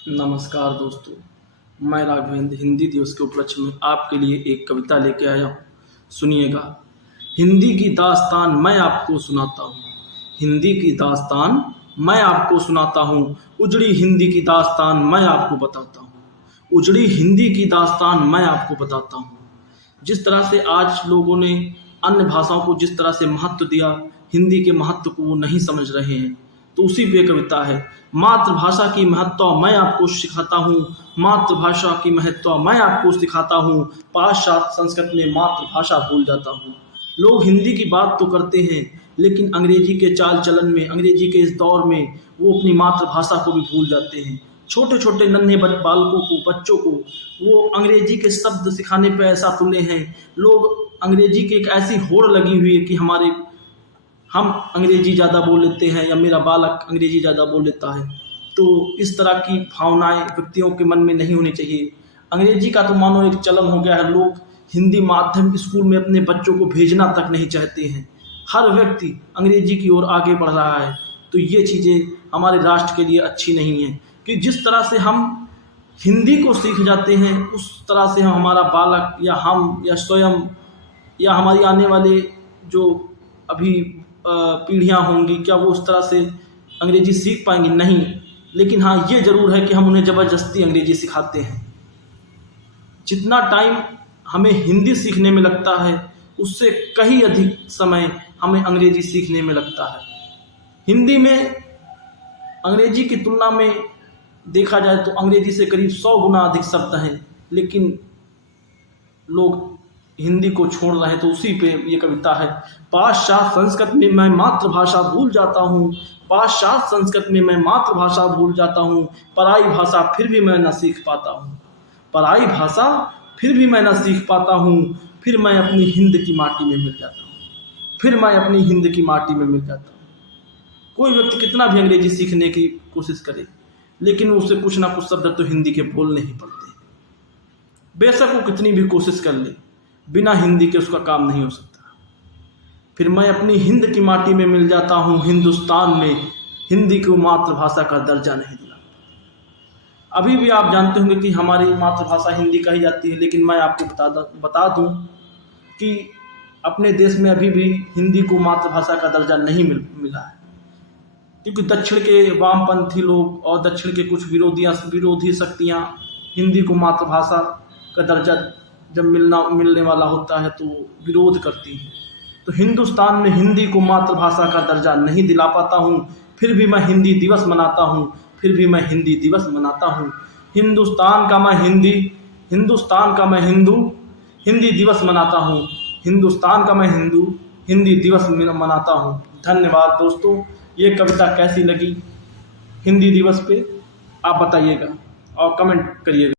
नमस्कार दोस्तों, मैं राघवेंद्र हिंदी दिवस के उपलक्ष्य में आपके लिए एक कविता लेके आया हूँ। सुनिएगा। हिंदी की दास्तान मैं आपको सुनाता हूँ। हिंदी की दास्तान मैं आपको सुनाता हूँ। उजड़ी हिंदी की दास्तान मैं आपको बताता हूँ। उजड़ी हिंदी की दास्तान मैं आपको बताता हूँ। जिस तरह से आज लोगों ने अन्य भाषाओं को जिस तरह से महत्व दिया, हिंदी के महत्व को वो नहीं समझ रहे हैं। तो उसी पे कविता है। मातृभाषा की महत्व मैं आपको सिखाता हूँ। मातृभाषा की महत्व मैं आपको सिखाता हूँ। पाश्चात्य संस्कृत में मातृभाषा भूल जाता हूँ। लोग हिंदी की बात तो करते हैं, लेकिन अंग्रेजी के चाल चलन में, अंग्रेजी के इस दौर में वो अपनी मातृभाषा को भी भूल जाते हैं। छोटे छोटे नन्हे बालकों को, बच्चों को वो अंग्रेजी के शब्द सिखाने पे ऐसा तुले हैं। लोग अंग्रेजी की एक ऐसी होड़ लगी हुई है कि हम अंग्रेजी ज़्यादा बोल लेते हैं या मेरा बालक अंग्रेजी ज़्यादा बोल लेता है। तो इस तरह की भावनाएं व्यक्तियों के मन में नहीं होनी चाहिए। अंग्रेजी का तो मानो एक चलन हो गया है। लोग हिंदी माध्यम स्कूल में अपने बच्चों को भेजना तक नहीं चाहते हैं। हर व्यक्ति अंग्रेजी की ओर आगे बढ़ रहा है। तो ये चीज़ें हमारे राष्ट्र के लिए अच्छी नहीं है कि जिस तरह से हम हिंदी को सीख जाते हैं, उस तरह से हम, हमारा बालक या हम या स्वयं या हमारी आने वाले जो अभी पीढ़ियाँ होंगी, क्या वो उस तरह से अंग्रेजी सीख पाएंगी? नहीं। लेकिन हाँ, ये ज़रूर है कि हम उन्हें ज़बरदस्ती अंग्रेजी सिखाते हैं। जितना टाइम हमें हिंदी सीखने में लगता है, उससे कहीं अधिक समय हमें अंग्रेजी सीखने में लगता है। हिंदी में अंग्रेजी की तुलना में देखा जाए तो अंग्रेजी से करीब 100 गुना अधिक शब्द हैं, लेकिन लोग हिंदी को छोड़ रहे हैं। तो उसी पे ये कविता है। पाश्चात्य संस्कृत में मैं मातृभाषा भूल जाता हूँ। पाश्चात्य संस्कृत में मैं मातृभाषा भूल जाता हूँ। पराई भाषा फिर भी मैं न सीख पाता हूँ। पराई भाषा फिर भी मैं न सीख पाता हूँ। फिर मैं अपनी हिंद की माटी में मिल जाता हूँ। फिर मैं अपनी हिंद की माटी में मिल जाता हूँ। कोई व्यक्ति कितना भी अंग्रेजी सीखने की कोशिश करे, लेकिन उसे कुछ ना कुछ शब्द तो हिंदी के बोलने ही पड़ते हैं। बेशक वो कितनी भी कोशिश कर ले, बिना हिंदी के उसका काम नहीं हो सकता। फिर मैं अपनी हिंद की माटी में मिल जाता हूँ। हिंदुस्तान में हिंदी को मातृभाषा का दर्जा नहीं दिला। अभी भी आप जानते होंगे कि हमारी मातृभाषा हिंदी कही जाती है, लेकिन मैं आपको बता दूं कि अपने देश में अभी भी हिंदी को मातृभाषा का दर्जा नहीं मिला है। क्योंकि दक्षिण के वामपंथी लोग और दक्षिण के कुछ विरोधी शक्तियाँ हिंदी को मातृभाषा का दर्जा जब मिलने वाला होता है तो विरोध करती हैं। तो हिंदुस्तान में हिंदी को मातृभाषा का दर्जा नहीं दिला पाता हूँ। फिर भी मैं हिंदी दिवस मनाता हूँ। फिर भी मैं हिंदी दिवस मनाता हूँ। हिंदुस्तान का मैं हिंदू, हिंदी दिवस मनाता हूँ। हिंदुस्तान का मैं हिंदू, हिंदी दिवस मनाता हूँ। धन्यवाद दोस्तों। ये कविता कैसी लगी हिंदी दिवस पे आप बताइएगा और कमेंट करिएगा।